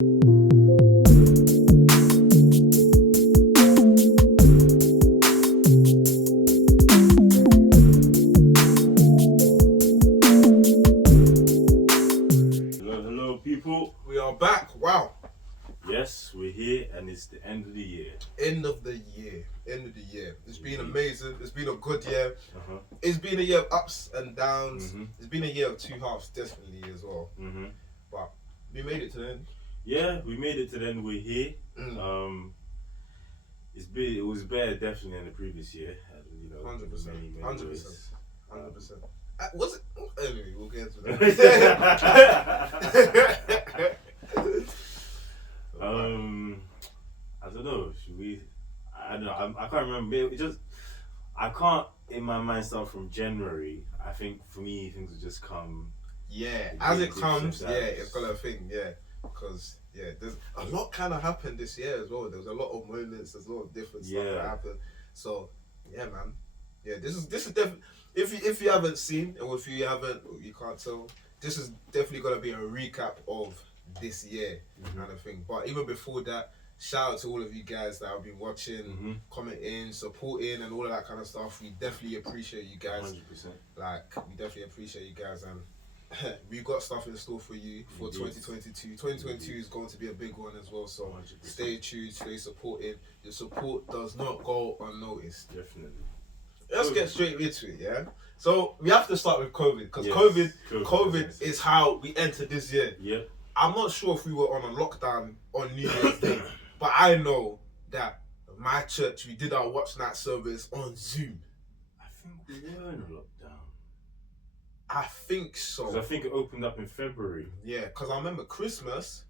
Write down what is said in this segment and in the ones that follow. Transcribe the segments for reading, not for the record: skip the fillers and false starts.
Hello, people. We are back. Wow. Yes, we're here, and it's the end of the year. End of the year. It's been amazing. It's been a good year. Uh-huh. It's been a year of ups and downs. Mm-hmm. It's been a year of two halves, definitely, as well. Mm-hmm. But we made it to the end. Yeah, we made it to the end. We're here. It was better definitely than the previous year. 100%. 100%. ways. 100%. Was it? Anyway, we'll get into that. I don't know. Should we? I don't know. I can't remember. I can't in my mind start from January. I think for me things will just come. Yeah, as it comes, it's got a thing, because there's a lot kind of happened this year as well. There was a lot of moments, there's a lot of different stuff that happened. So man, this is definitely, if you haven't seen, or if you haven't, you can't tell, this is definitely gonna be a recap of this year kind of thing. But even before that, shout out to all of you guys that have been watching, commenting, supporting, and all of that kind of stuff. We definitely appreciate you guys. 100%. We definitely appreciate you guys, and we've got stuff in store for you for 2022. 2022 is going to be a big one as well, so 100%. Stay tuned, stay supported. Your support does not go unnoticed. Definitely. Let's get straight into it, yeah? So we have to start with COVID, because COVID is how we entered this year. Yep. I'm not sure if we were on a lockdown on New Year's Day, but I know that my church, we did our watch night service on Zoom. I think we were in a lockdown. I think so. Because I think it opened up in February. Yeah, because I remember Christmas,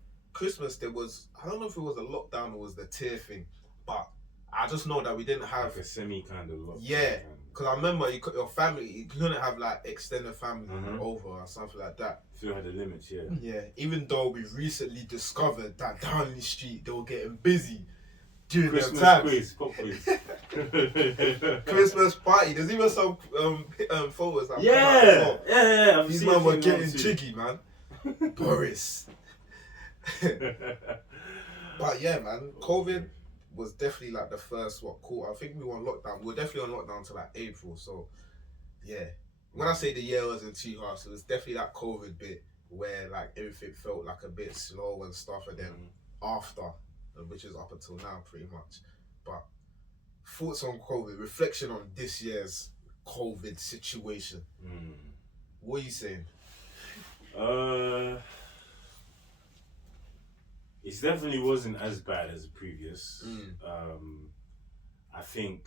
there was, I don't know if it was a lockdown or was the tier thing, but I just know that we didn't have... Like a semi kind of lockdown. Yeah, because I remember your family, you couldn't have like extended family over or something like that. Still had the limits, yeah. Yeah, even though we recently discovered that down the street they were getting busy during Christmas their time. quiz, pop quiz. Christmas party. There's even some photos that yeah. These men were getting jiggy, man. Boris. But yeah, man, COVID was definitely like the first quarter. I think we were on lockdown. We were definitely on lockdown until like April. So yeah, when I say the year was in two halves, it was definitely that COVID bit where like everything felt like a bit slow and stuff, and then after, which is up until now pretty much. But thoughts on COVID, reflection on this year's COVID situation. What are you saying? It definitely wasn't as bad as the previous. I think,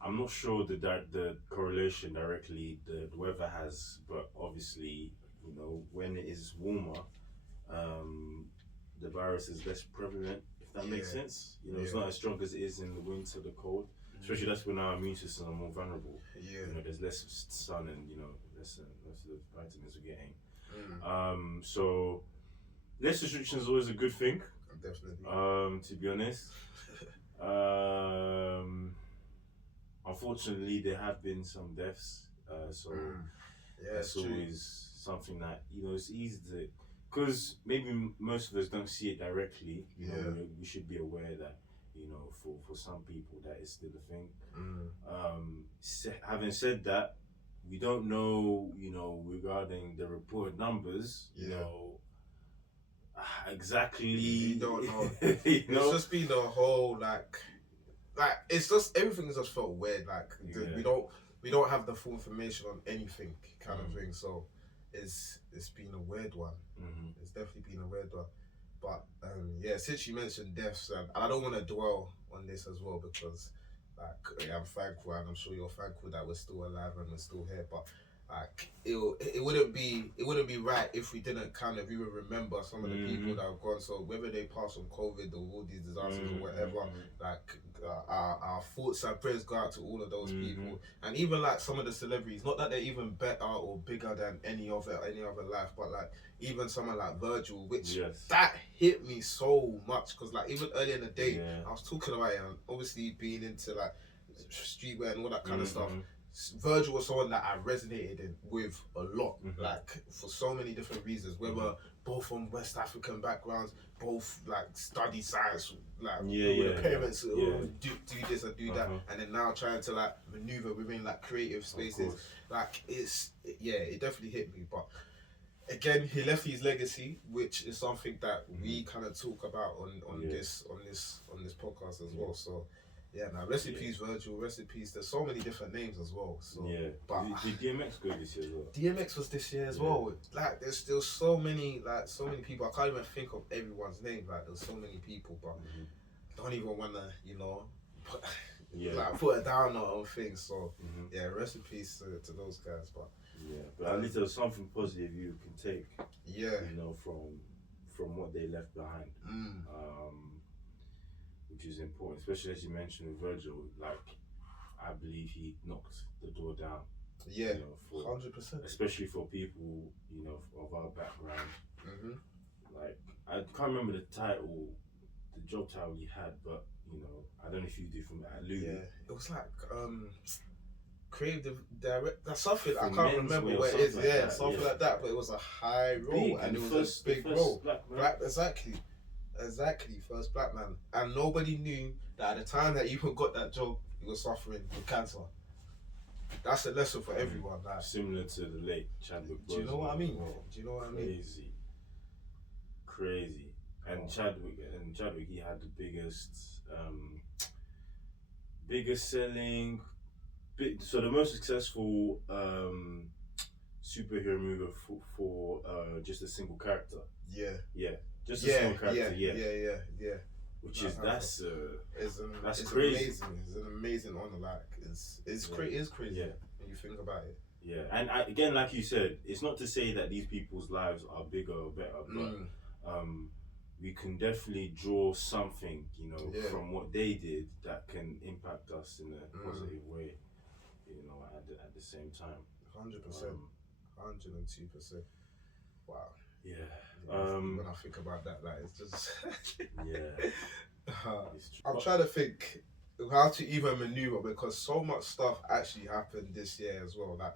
I'm not sure the correlation directly the weather has, but obviously, when it is warmer, the virus is less prevalent, if that makes sense. It's not as strong as it is in the winter, the cold. Especially that's when our immune systems are more vulnerable. There's less sun and less of the vitamins we're getting. So less restrictions is always a good thing. Definitely. To be honest. Unfortunately, there have been some deaths. So that's always something that it's easy to, because maybe most of us don't see it directly. We should be aware that for some people that is still a thing. Having said that, we don't know regarding the reported numbers. Exactly. You don't know. It's just been the whole like it's just everything's just felt weird. We don't have the full information on anything kind of thing. So it's been a weird one. It's definitely been a weird one. But since you mentioned deaths, and I don't want to dwell on this as well, because I'm thankful, and I'm sure you're thankful that we're still alive and we're still here. But it wouldn't be right if we didn't kind of even remember some of the people that have gone. So whether they pass on COVID or all these disasters or whatever, our thoughts and prayers go out to all of those people, and even like some of the celebrities. Not that they're even better or bigger than any other life, but like even someone like Virgil, which that hit me so much, because like even earlier in the day I was talking about it, and obviously being into like streetwear and all that kind of stuff. Virgil was someone that I resonated with a lot, like for so many different reasons. Whether both from West African backgrounds, both like study science, like with the parents do this and do that, and then now trying to like maneuver within like creative spaces. Like it definitely hit me. But again, he left his legacy, which is something that we kind of talk about on this podcast as well. So. Yeah, man. Rest in peace, Virgil. Rest in peace. There's so many different names as well. So but did DMX go this year as well? DMX was this year as well. Like, there's still so many people. I can't even think of everyone's name. Like, there's so many people, but don't even wanna, put it down on things. So rest in peace to those guys. But at least there's something positive you can take. From what they left behind. Which is important, especially as you mentioned with Virgil. Like, I believe he knocked the door down. 100%. Especially for people, of our background. Like, I can't remember the job title he had, but I don't know if you do from that. Yeah, it was like creative director. That's something I can't remember what it is. Like something like that. But it was a high role, and it was a big role. Exactly, first black man. And nobody knew that at the time that he even got that job, he was suffering with cancer. That's a lesson for everyone. Like, similar to the late Chadwick Boseman. Do you know what I mean? Crazy. And Chadwick, he had the biggest selling, so the most successful superhero movie for just a single character. Just a single character, Which is that's crazy. Amazing. It's an amazing honor. Like it's crazy when you think about it. Yeah, and again, like you said, it's not to say that these people's lives are bigger or better, but we can definitely draw something, from what they did that can impact us in a positive way, at the same time. 100%, 102%. Wow. Yeah. When I think about that, like, it's just it's true. I'm trying to think how to even maneuver, because so much stuff actually happened this year as well. Like,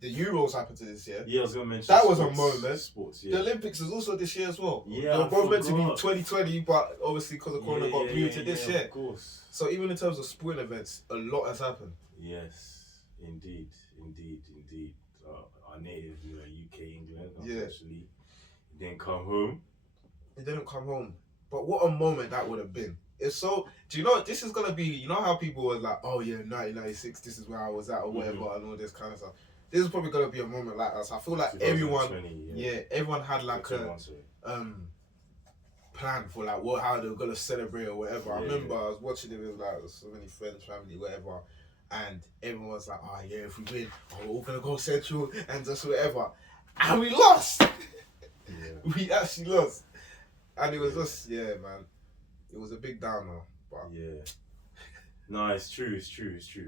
the Euros happened to this year. Yeah, I was gonna mention that sports, was a moment. Sports, The Olympics was also this year as well. Yeah, they were both meant to be 2020, but obviously because of Corona got moved to this year. Of course. So even in terms of sporting events, a lot has happened. Yes, indeed. Our native, UK, England, unfortunately, didn't come home. It didn't come home. But what a moment that would have been. It's so, do you know, this is going to be, you know how people were like, oh yeah, 1996, this is where I was at or whatever, and all this kind of stuff. This is probably going to be a moment like us. I feel like everyone had like a plan for like how they were going to celebrate or whatever. I remember I was watching it with like so many friends, family, whatever, and everyone was like, oh yeah, if we win, we're all going to go Central and just whatever. And we lost! We actually lost. And it was just, man. It was a big downer. But no, it's true.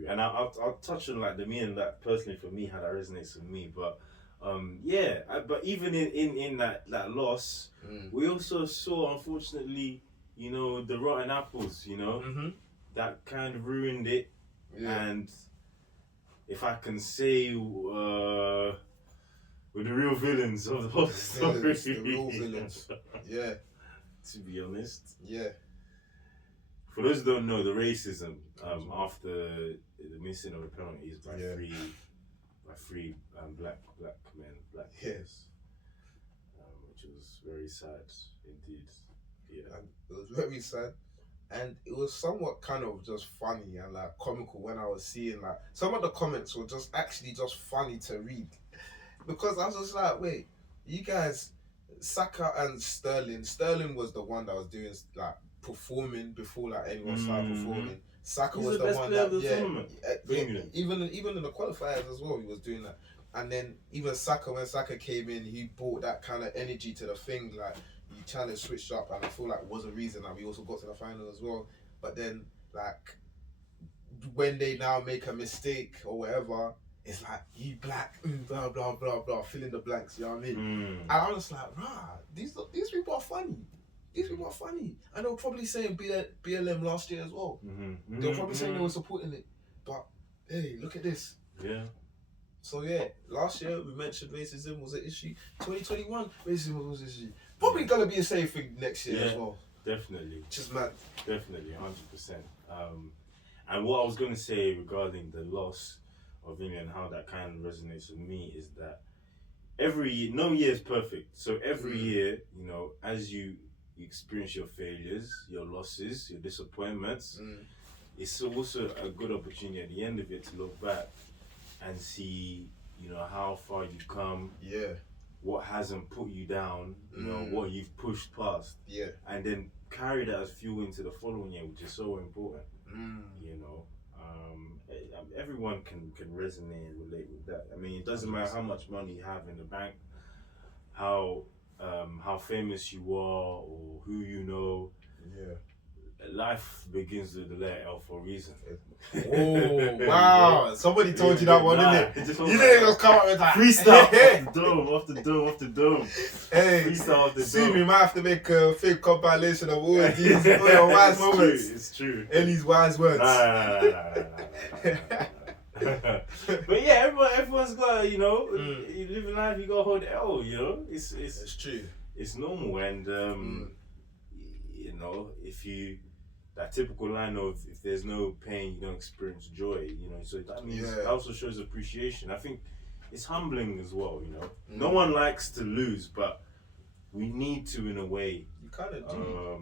And I'll touch on like the meaning that personally for me, how that resonates with me. But but even in that loss, we also saw, unfortunately, the rotten apples, that kind of ruined it. And if I can say, with the real villains of the story. The real villains. Yeah. To be honest. Yeah. For those who don't know, the racism after the missing of the penalties by three black men, black kids, which was very sad indeed. Yeah. And it was very sad. And it was somewhat kind of just funny and like comical when I was seeing like some of the comments were just funny to read. Because I was just like, wait, you guys, Saka and Sterling was the one that was doing like performing before like anyone started performing. Saka was the one that even in the qualifiers as well, he was doing that. And then even Saka, when Saka came in, he brought that kind of energy to the thing. Like he kind of switched up, and I feel like was a reason that we also got to the final as well. But then like when they now make a mistake or whatever, it's like, you black, blah, blah, blah, blah, fill in the blanks, you know what I mean? And I was like, these people are funny. These people are funny. And they were probably saying BLM last year as well. They were probably saying they were supporting it. But, hey, look at this. Yeah. So yeah, last year we mentioned racism was an issue. 2021, racism was an issue. Probably gonna be the same thing next year as well. Definitely. Just mad. Definitely, 100%. And what I was going to say regarding the loss of England, how that kind of resonates with me is that no year is perfect. So every year, you know, as you experience your failures, your losses, your disappointments, it's also a good opportunity at the end of it to look back and see, you know, how far you've come. Yeah. What hasn't put you down, you know, what you've pushed past. Yeah. And then carry that as fuel into the following year, which is so important. You know, everyone can resonate and relate with that. I mean, it doesn't matter how much money you have in the bank, how famous you are, or who you know. Yeah. Life begins with the letter L for a reason. Oh, wow. Somebody told you that one, didn't it? You didn't just come up with that. Freestyle off the dome. Hey, freestyle off the dome. See, we might have to make a fake compilation of all these all your wise moments. It's true. Ellie's wise words. Nah. But yeah, everyone's got, you know, you live in life, you got to hold L, you know? It's true. It's normal, and, you know, that typical line of if there's no pain, you don't experience joy, you know, so that means that also shows appreciation. I think it's humbling as well, you know. No one likes to lose, but we need to, in a way, you kind of do.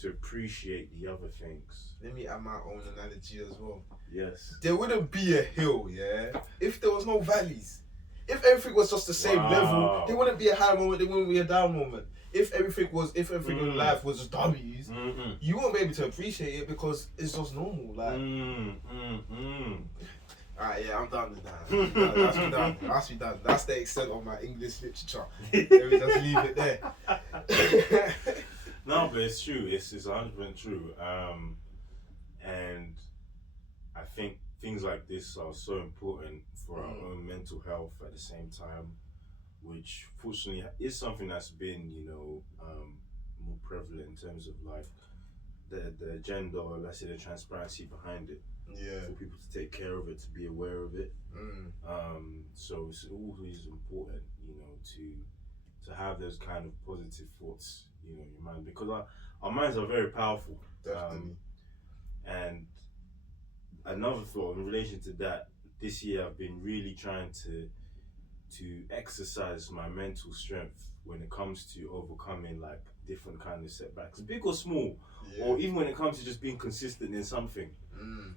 To appreciate the other things. Let me add my own analogy as well. Yes. There wouldn't be a hill, if there was no valleys. If everything was just the same level, there wouldn't be a high moment, there wouldn't be a down moment. If everything in life was just W's, you won't be able to appreciate it because it's just normal. Like, alright, yeah, I'm done with that. That's me done. That's the extent of my English literature. Let me just leave it there. No, but it's true. It's 100% true. And I think things like this are so important for our own mental health at the same time, which fortunately is something that's been, you know, more prevalent in terms of like the agenda, or let's say the transparency behind it. Yeah. For people to take care of it, to be aware of it. So it's always important, you know, to have those kind of positive thoughts, you know, in your mind, because our minds are very powerful. Definitely. And another thought in relation to that, this year I've been really trying to exercise my mental strength when it comes to overcoming like different kind of setbacks, big or small, or even when it comes to just being consistent in something.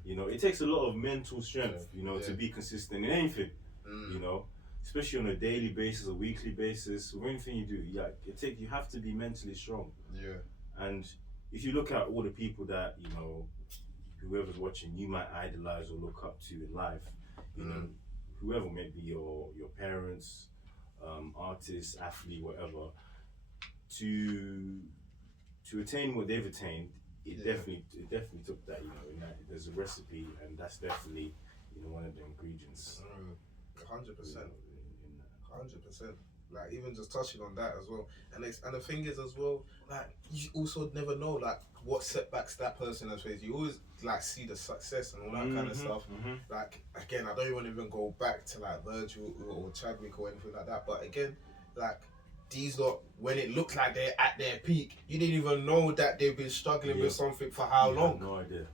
You know, it takes a lot of mental strength, you know, to be consistent in anything. You know, especially on a daily basis, a weekly basis, or anything you do. You have to be mentally strong. Yeah. And if you look at all the people that, you know, whoever's watching, you might idolize or look up to in life, you know, whoever, maybe your parents, artists, athlete, whatever, to attain what they've attained, it definitely took that, you know, in that there's a recipe, and that's definitely, you know, one of the ingredients. 100%. 100%. Like, even just touching on that as well, and the thing is as well, like, you also never know like what setbacks that person has faced. You always like see the success and all that kind of stuff. Like, again, I don't even go back to like Virgil or Chadwick or anything like that, but again, like, these lot, when it looked like they're at their peak, you didn't even know that they've been struggling with something for how long. No idea.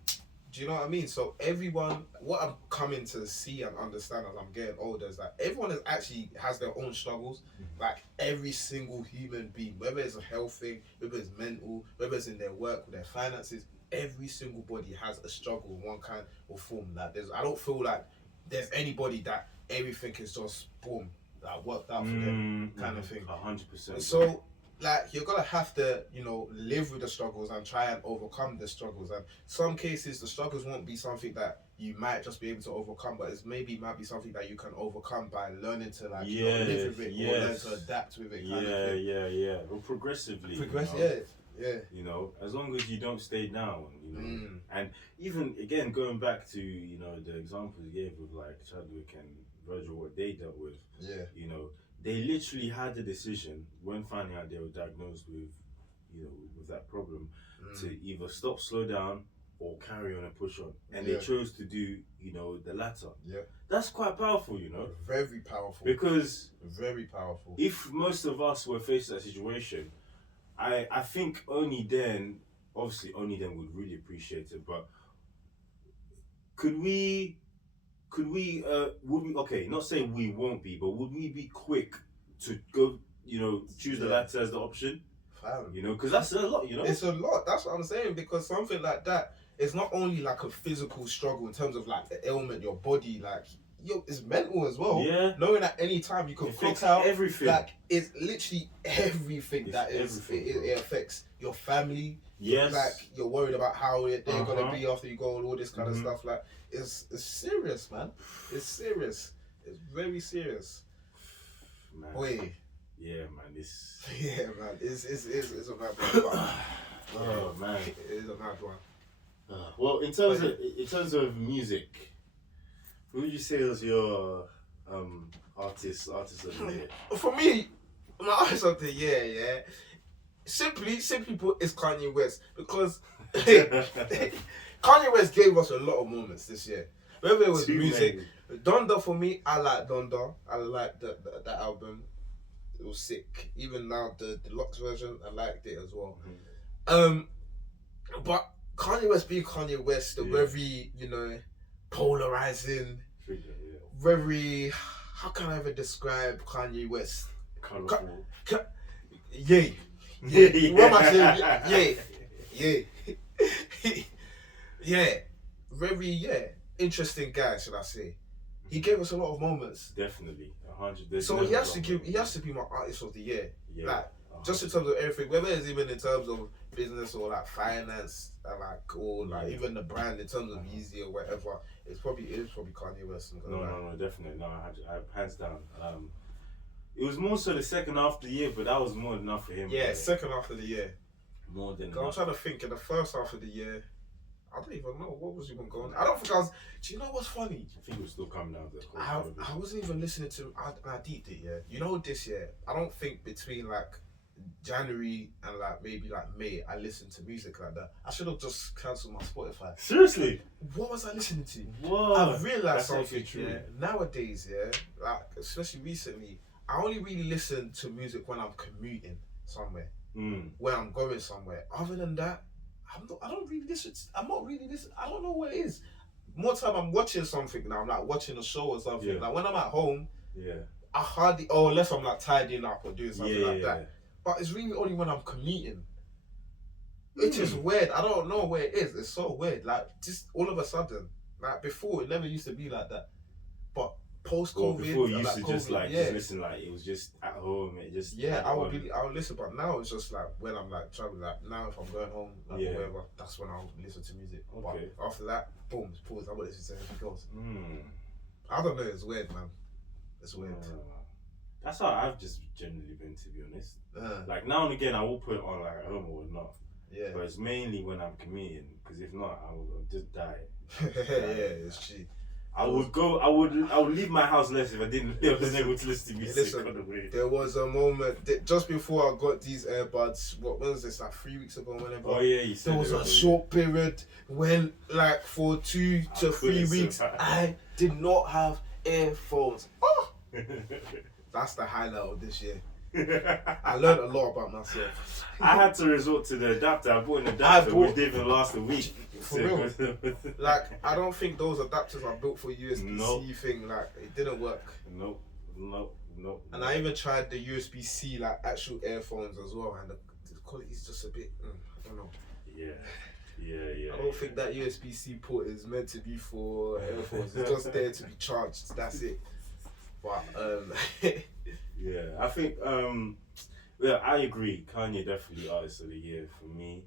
Do you know what I mean? So everyone, what I'm coming to see and understand as I'm getting older is that everyone has their own struggles. Like, every single human being, whether it's a health thing, whether it's mental, whether it's in their work, with their finances, every single body has a struggle in one kind or form. Like, I don't feel like there's anybody that everything is just boom, like worked out for them kind of thing. 100%. So, like, you're gonna have to, you know, live with the struggles and try and overcome the struggles. And some cases, the struggles won't be something that you might just be able to overcome, but might be something that you can overcome by learning to, like, you know, live with it, or learn to adapt with it. Yeah. Well, progressively. You know? You know, as long as you don't stay down, you know. And even again, going back to, you know, the examples you gave with like Chadwick and Virgil, what they dealt with. You know, they literally had the decision when finding out they were diagnosed with, you know, with that problem, to either slow down, or carry on and push on, and they chose to do, the latter. Yeah, that's quite powerful, Very powerful. Because very powerful. If most of us were faced with that situation, I think only then we'd really appreciate it. But would we? Okay, not saying we won't be, but would we be quick to go? Choose the latter as the option. Because that's a lot. It's a lot. That's what I'm saying. Because something like that is not only like a physical struggle in terms of like the ailment, your body, like it's mental as well. Yeah. Knowing at any time you can clock out everything. Like it's literally everything it affects your family. Yes. Like you're worried about how they're gonna be after you go and all this kind of stuff. Like it's serious, man. It's serious. It's very serious. Man. Wait. Yeah, man. This. Yeah, man. It's a mad one. Oh man, it is a mad one. Well, in terms of music, who would you say was your artist of the year? For me, my artist of the year, yeah, simply put, is Kanye West, because Kanye West gave us a lot of moments this year. Whether it was music, Donda for me, I like Donda. I like the album. It was sick. Even now the deluxe version, I liked it as well. But Kanye West being Kanye West, the very, polarizing, very, how can I ever describe Kanye West? Colorful. Yay. What am I saying? Yay. Yeah. Very, interesting guy, should I say. He gave us a lot of moments. Definitely. 100. So he has to be my artist of the year. Yeah. Like, just in terms of everything, whether it's even in terms of business or like finance, or even the brand in terms of Yeezy or whatever, it is probably Kanye West. No, definitely. No, I hands down. It was more so the second half of the year, but that was more than enough for him. Yeah, second half of the year. More than enough. I'm trying to think, in the first half of the year, I don't even know what was even going on. I don't think I was. Do you know what's funny? I think it was still coming out. I wasn't even listening to. I deeped it. Yeah, this year. I don't think between like January and like maybe like May I listened to music like that. I should have just cancelled my Spotify. Seriously? What was I listening to? Whoa, I've realised something. Nowadays, like especially recently, I only really listen to music when I'm commuting somewhere, when I'm going somewhere. Other than that, I don't really listen. I'm not really listening. I don't know what it is. More time I'm watching something now. I'm like watching a show or something. Yeah. Like when I'm at home, I hardly, unless I'm like tidying up or doing something like that. But it's really only when I'm commuting. Which is weird. I don't know where it is. It's so weird. Like just all of a sudden. Like before, it never used to be like that. But post-COVID, before you used to just just listen, like it was just at home. It just I would listen. But now it's just like when I'm like traveling. Like now, if I'm going home, or whatever, that's when I'll listen to music. Okay. But after that, boom, it's pause. I won't listen to anything else. I don't know. It's weird, man. It's weird. That's how I've just generally been, to be honest. Like now and again, I will put it on like at home or not. Yeah. But it's mainly when I'm commuting, because if not, I will just die. It's true. I would leave my house less if I wasn't able to listen to music. Listen, there was a moment just before I got these earbuds. When was this? Like 3 weeks ago, whenever. Oh yeah, you said there was a short period when, like, for 2 to 3 weeks, I did not have earphones. Oh! That's the highlight of this year. I learned a lot about myself. I had to resort to the adapter. I bought an adapter which didn't even last a week. For real. Like, I don't think those adapters are built for USB-C thing. Like, it didn't work. Nope. And I even tried the USB-C, like, actual earphones as well. And the quality's just a bit, I don't know. Yeah. I don't think that USB-C port is meant to be for earphones. It's just there to be charged. That's it. But, yeah, I think, I agree. Kanye definitely artist of the year for me.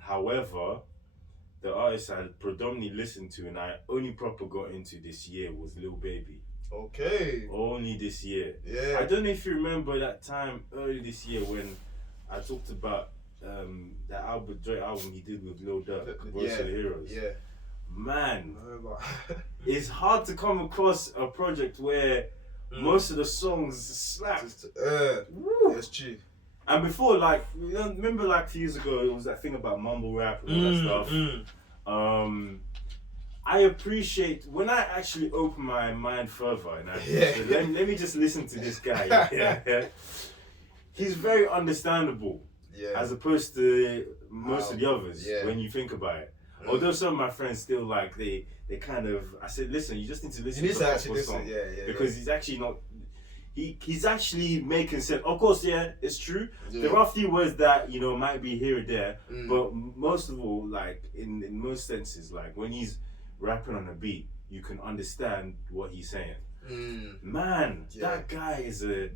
However, the artist I predominantly listened to and I only proper got into this year was Lil Baby. Okay. Only this year. Yeah. I don't know if you remember that time early this year when I talked about that Drake album he did with Lil Durk, Voice of the Heroes. Yeah. Man, it's hard to come across a project where most of the songs slap. That's true. And before, like, remember like a few years ago, it was that thing about mumble rap and all that stuff. I appreciate when I actually open my mind further and let me just listen to this guy. Yeah. He's very understandable. Yeah. As opposed to most of the others, when you think about it. Although some of my friends still like they kind of, I said, listen, you just need to listen to the gospel song because he's actually not. He's actually making sense. Of course, it's true. Yeah. There are a few words that might be here or there, but most of all, like in most senses, like when he's rapping on a beat, you can understand what he's saying. Man, that guy is a.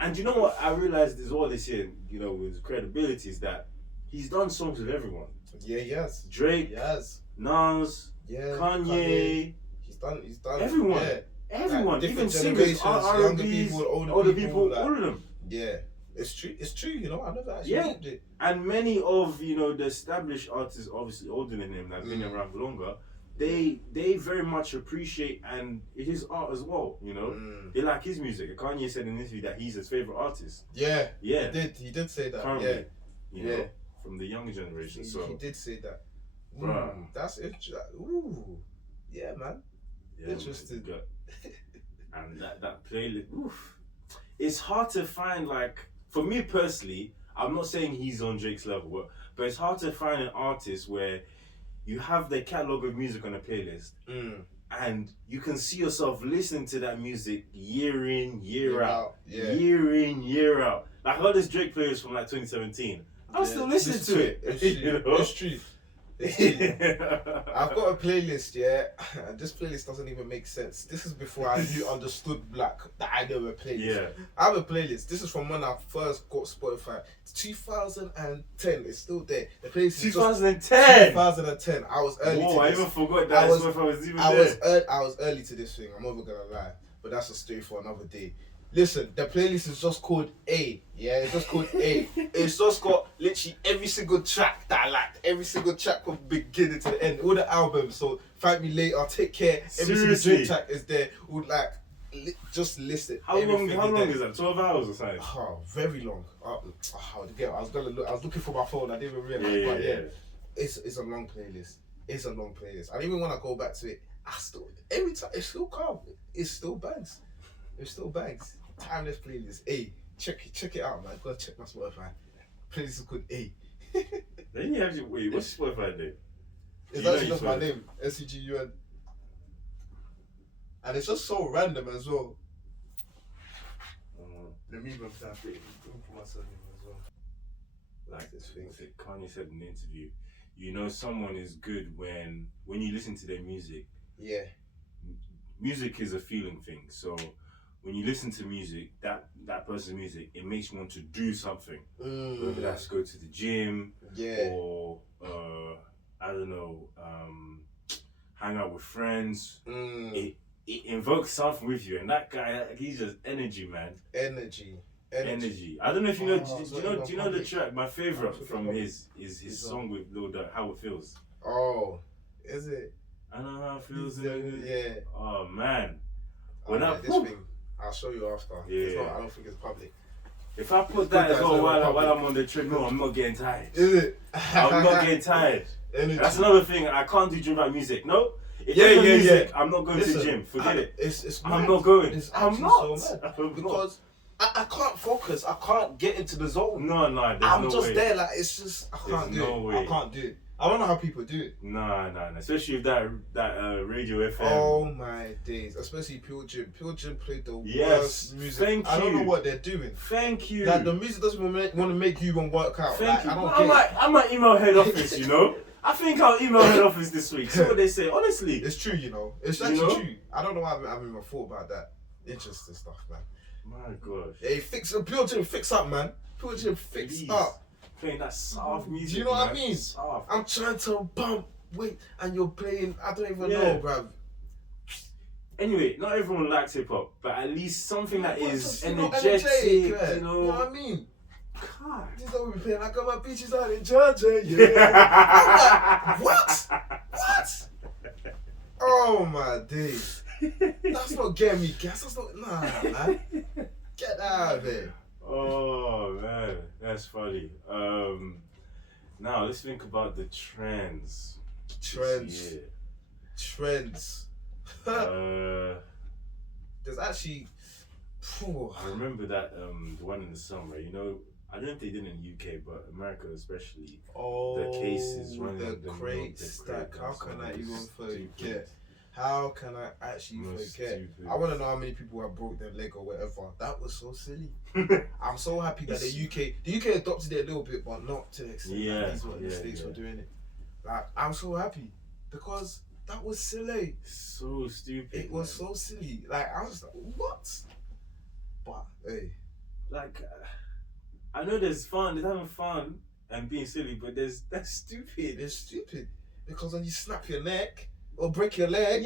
And you know what I realized is all this year, with credibility, is that he's done songs with everyone. Yeah, yes. Drake, yes. Nas, Kanye. He's done everyone. Yeah. Everyone, like even singers, younger people, older people, like, all of them. Yeah, it's true. I never actually did it. And many of the established artists, obviously older than him, that have been around for longer, they very much appreciate and his art as well. They like his music. Kanye said in an interview that he's his favorite artist. Yeah. He did say that. Currently, you know, from the younger generation. So he did say that. That's interesting. Ooh, yeah, man. Yeah, interesting. And that playlist, it's hard to find. Like for me personally, I'm not saying he's on Drake's level, but it's hard to find an artist where you have their catalog of music on a playlist, and you can see yourself listening to that music year in, year out, year in, year out. Like I heard this Drake playlist from like 2017. I'm still listening to it. It's true. I've got a playlist, and this playlist doesn't even make sense. This is before I understood that I know a playlist. Yeah. I have a playlist. This is from when I first got Spotify. It's 2010. It's still there. The playlist is 2010. 2010. I was early. Whoa, I even forgot that Spotify was even there. I was early to this thing. I'm never gonna lie, but that's a story for another day. Listen, the playlist is just called A. Yeah, it's just called A. It's just got literally every single track that I liked. Every single track from beginning to the end. All the albums. So, Thank Me Later, Take Care. Every single track is there. Would just list it. How long is that? 12 hours or something? Oh, very long. I was looking for my phone. I didn't even realize. Yeah. It's a long playlist. It's a long playlist. And even when I go back to it, every time it's still calm. It still bangs. Timeless playlist. A. Check it out, man. Go check my Spotify. Playlist is called A. Then you have to wait. What's Spotify name? It's actually just my name. SCGUN. And it's just so random as well. Let me even type it. For myself as well. Like this thing. Kanye said in the interview, someone is good when you listen to their music. Yeah. Music is a feeling thing. So when you listen to music, that person's music, it makes you want to do something. Whether that's go to the gym, or I don't know, hang out with friends. It invokes something with you, and that guy, he's just energy, man. Energy. I don't know if you know. Do you know the track? My favorite from his song with Lil Durk, How It Feels. Oh, is it? I know how it feels. Yeah. Oh man. I'll show you after. Yeah. I don't think it's public. If I put that as well while I'm on the treadmill, I'm not getting tired. Is it? I'm not getting tired. That's another thing. I can't do gym without music. No. Music, I'm not going to the gym. Forget it. I'm not going. I'm not. So because I can't focus. I can't get into the zone. No. I'm just there. Like it's just I can't do it. I can't do it. I don't know how people do it. Nah. Especially with that radio FM. Oh my days. Especially Pure Gym. Pure Gym played the worst music. Thank you. I don't know what they're doing. Thank you. Like the music doesn't want to make you even work out. Thank you. I might email head office, I think I'll email head office this week. See what they say. Honestly. It's true, It's actually true. I don't know why I haven't even thought about that. Interesting stuff, man. My gosh. Hey, Pure Gym, fix up, man. Pure Gym, fix up. Playing that soft music. Do you know what I mean? Soft. I'm trying to bump, and you're playing. I don't even know, bruv. Anyway, not everyone likes hip hop, but at least something that is energetic. You know what I mean? God. This is what we playing. I got my beaches out in Georgia. Yeah. I'm like, what? Oh my days. That's not getting me gas. That's not man. Get out of here. Oh man, that's funny. Now let's think about the trends. Trends. There's actually. I remember that the one in the summer. You know, I don't know if they did in the UK, but America especially. The cases running the crates. How can I even forget? How can I actually forget? Stupid. I want to know how many people have broke their leg or whatever. That was so silly. I'm so happy that the UK adopted it a little bit, but not to the extent that these were the States were doing it. Like, I'm so happy because that was silly. So stupid. It was so silly. Like, I was like, what? But hey, like, I know there's having fun and being silly, but that's stupid. It's stupid because when you snap your neck or break your leg,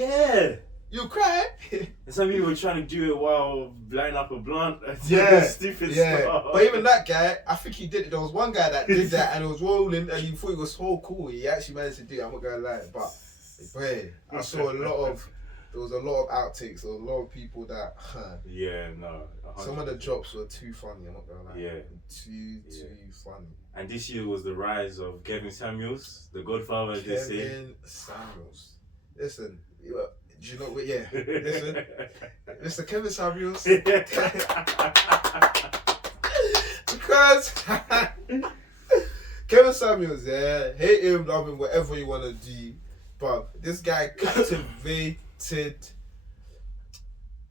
you cry. And some people were trying to do it while blowing up a blunt. Stupid stuff. But even that guy, I think he did it. There was one guy that did that and it was rolling, and you thought it was so cool. He actually managed to do it. I'm not gonna lie, but boy, I saw there was a lot of outtakes. There was a lot of people that. Some of the drops were too funny. I'm not gonna lie. Too funny. And this year was the rise of Kevin Samuels, the Godfather, as they say. Kevin Samuels. Listen, do you know what? Yeah. Listen, Mr. Kevin Samuels. Because Kevin Samuels, hate him, love him, whatever you wanna do, but this guy captivated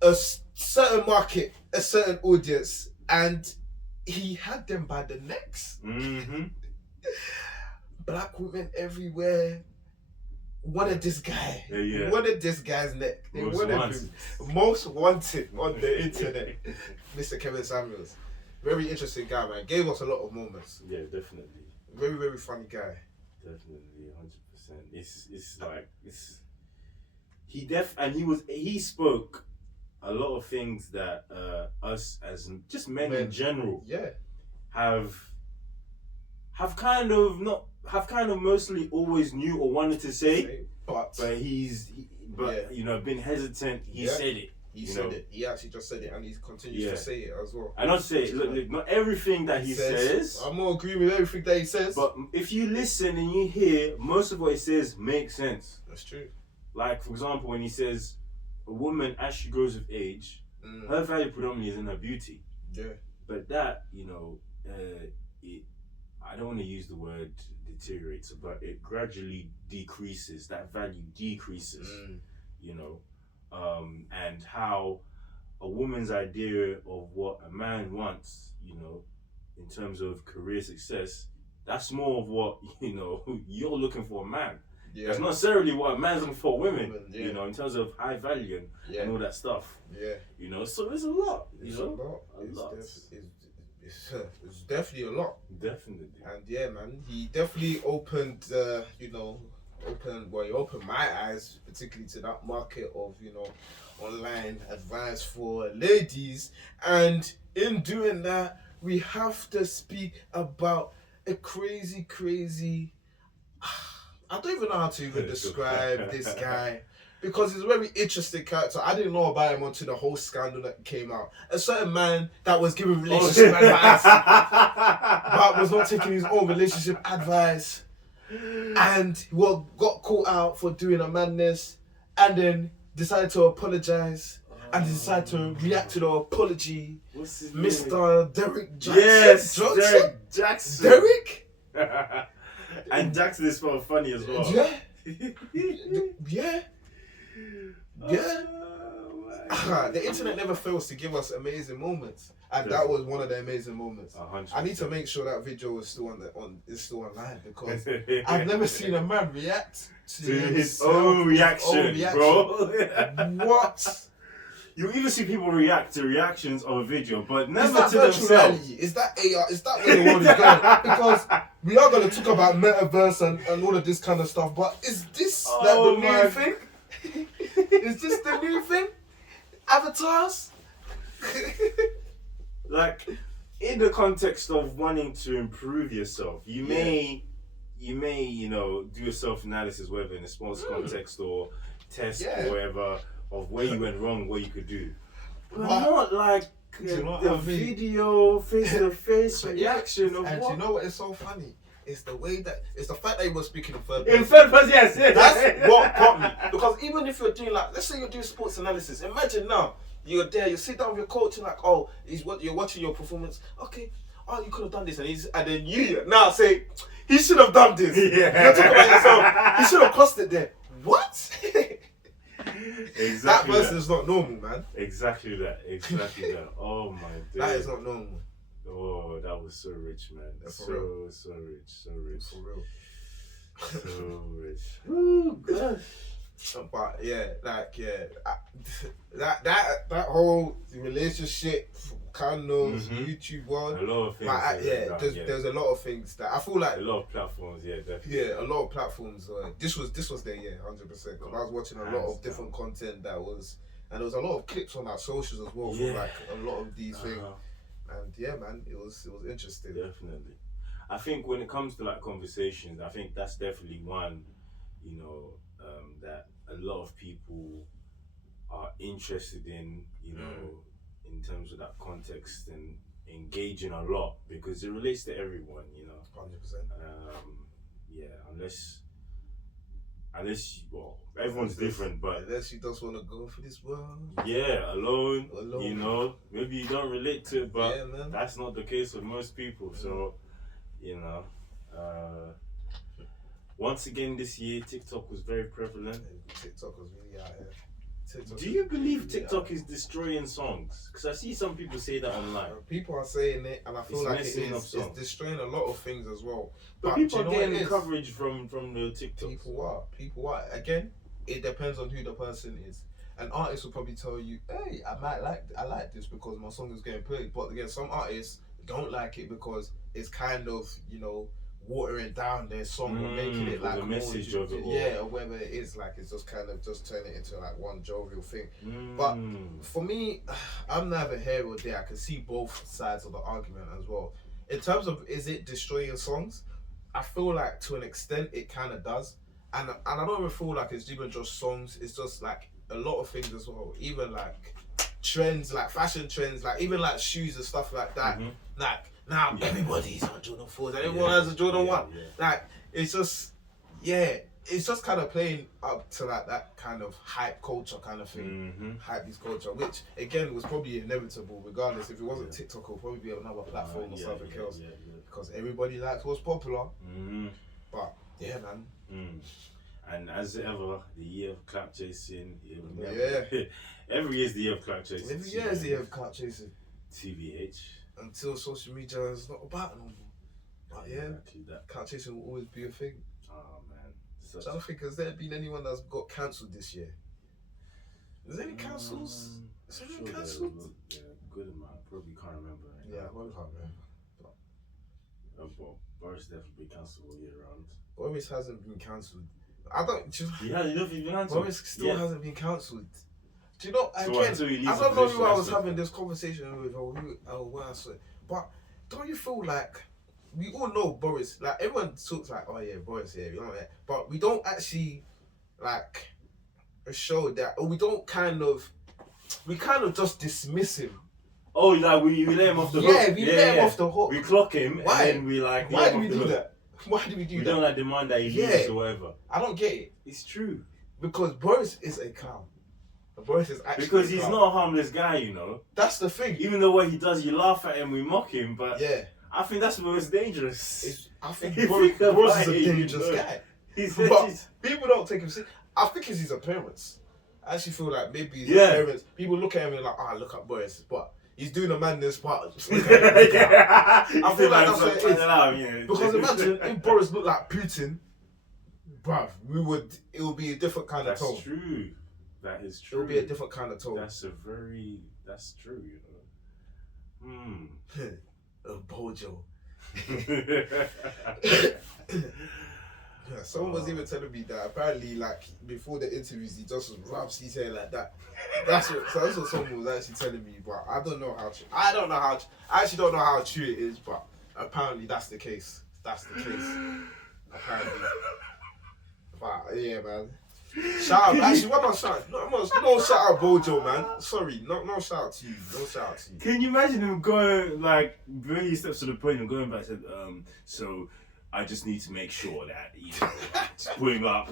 a certain market, a certain audience, and he had them by the necks. Mm-hmm. Black women everywhere wanted this guy. Wanted this guy's neck. They wanted him. Most wanted on the internet. Mr. Kevin Samuels. Very interesting guy, man. Gave us a lot of moments. Yeah, definitely. Very, very funny guy. Definitely, 100%. He spoke a lot of things that us as just men in general have kind of mostly always knew or wanted to say, but you know, been hesitant. He said it. He said it. He actually just said it, and he continues to say it as well. I not say it. Look, not everything that he says. I'm not agreeing with everything that he says. But if you listen and you hear, most of what he says makes sense. That's true. Like, for example, when he says, a woman, as she grows with age, her value predominantly is in her beauty. Yeah. But that, you know, I don't want to use the word deteriorates, but it gradually decreases. That value decreases, you know. And how a woman's idea of what a man wants, you know, in terms of career success, that's more of what, you know, you're looking for a man. Yeah. That's not necessarily what a man's looking for women, you know, in terms of high value and all that stuff. Yeah. You know, so there's a lot. It's a lot. It's definitely a lot. Definitely. And yeah, man, he definitely opened, he opened my eyes, particularly to that market of, you know, online advice for ladies. And in doing that, we have to speak about a crazy, I don't even know how to even describe this guy, because he's a very interesting character. I didn't know about him until the whole scandal that came out. A certain man that was giving relationship advice, but was not taking his own relationship advice, and got caught out for doing a madness, and then decided to apologize, and decided to react to the apology. What's his Mr. name? Derek Jackson. Yes, Derek Jackson. Derek? And Jackson is spelled funny as well. Yeah. The internet never fails to give us amazing moments, and that was one of the amazing moments. 100%. I need to make sure that video is still still online, because I've never seen a man react to his own reaction, bro. What? You even see people react to reactions of a video, but never to themselves. Reality? Is that AR? Is that where the world is going? Because we are going to talk about metaverse and all of this kind of stuff, but is this the new thing? Is this the new thing? Avatars? Like, in the context of wanting to improve yourself, you may, you know, do a self-analysis, whether in a sports context or test or whatever, of where you went wrong, what you could do. But not like the video, face-to-face reaction of and what? you know what is so funny? it's the way that it's the fact that he was speaking in third person. In third person, yes. That's what got me. Because even if you're doing like, let's say you're doing sports analysis, imagine now you're there, you sit down with your coach and like, oh, you're watching your performance. Okay, oh, you could have done this, and then you now say he should have done this. Yeah. You're talking about yourself. He should have crossed it there. What? Exactly. That person is not normal, man. Exactly that. Oh my god. That is not normal. Oh, that was so rich, man. So rich. For real. So rich. Ooh, gosh. But that whole relationship kind of YouTube world. A lot of things. There's a lot of things that I feel like a lot of platforms. Yeah, definitely. Yeah, a lot of platforms. This was their year, 100%. Because I was watching a lot of different content and there was a lot of clips on our socials as well from like a lot of these things. And yeah, man, it was interesting. Definitely. I think when it comes to like conversations, I think that's definitely one, that a lot of people are interested in, in terms of that context and engaging a lot because it relates to everyone, 100%. Unless everyone's different, but unless you just want to go for this world. Yeah, alone. Maybe you don't relate to it, but that's not the case with most people. So, once again this year, TikTok was very prevalent. TikTok was really out here. Do you believe TikTok is destroying songs? Because I see some people say that online. People are saying it, and I feel like it's destroying a lot of things as well. But people are getting coverage from the TikTok. People are. Again, it depends on who the person is. An artist will probably tell you, "Hey, I like this because my song is getting played." But again, some artists don't like it because it's kind of watering down their song or making it like the message of it, or whether it is like it's just kind of just turning it into like one jovial thing. But for me, I'm neither here or there. I can see both sides of the argument as well. In terms of is it destroying songs, I feel like to an extent it kind of does, and I don't even feel like it's even just songs. It's just like a lot of things as well. Even like trends, like fashion trends, like even like shoes and stuff like that. Like now everybody's on Jordan 4s and everyone has a Jordan 1. Like it's just kind of playing up to like that kind of hype culture kind of thing. Hype culture, which again was probably inevitable regardless. If it wasn't TikTok, it would probably be another platform or something else. Because everybody likes what's popular. But yeah, man. And as ever, the year of clap chasing. Every year is the year of clap chasing. Every year is the year of clap chasing. TBH. Until social media is not about no more. But clap chasing will always be a thing. Oh man. So I don't think has there been anyone that's got cancelled this year? Is there any cancels? Is there any cancelled? Yeah, good amount. Probably can't remember. I probably can't remember. But Boris definitely cancelled all year round. Boris hasn't been cancelled. I don't. Been cancelled. Boris still hasn't been cancelled. Do you know? So again, I don't know who I was having this conversation with or what I said, but don't you feel like we all know Boris? Like everyone talks like, oh yeah, Boris, yeah, we know that, but we don't actually like show that, or we kind of just dismiss him. Oh, like we let him off the hook. Yeah, we let him off the hook. We clock him. Why? And then we like. Why do we do that? Why do we do that? We don't like demand that he leaves or whatever. I don't get it. It's true. Because Boris is a clown. Boris is actually because he's not a harmless guy, That's the thing. Even though what he does, you laugh at him, we mock him, but I think that's what's dangerous. I think Boris is a dangerous guy. But people don't take him seriously. I think it's his appearance. I actually feel like maybe his appearance. People look at him and like, look at Boris, but he's doing a madness part. I feel like that's what it is. Because imagine if Boris looked like Putin, bruv, it would be a different kind of tone. That's true. That is true. It would be a different kind of tone. That's true, Bojo. Someone was even telling me that apparently, like before the interviews, he just rubs his hair like that. That's what someone was actually telling me, but I don't know how true. I actually don't know how true it is, but apparently that's the case. Apparently. But yeah, man. Shout out. Actually, what am I shouting? No shout out Bojo, man. Sorry, no shout out to you. No shout out to you. Can you imagine him going like when he steps to the point and going back and said, so I just need to make sure that, it's putting up,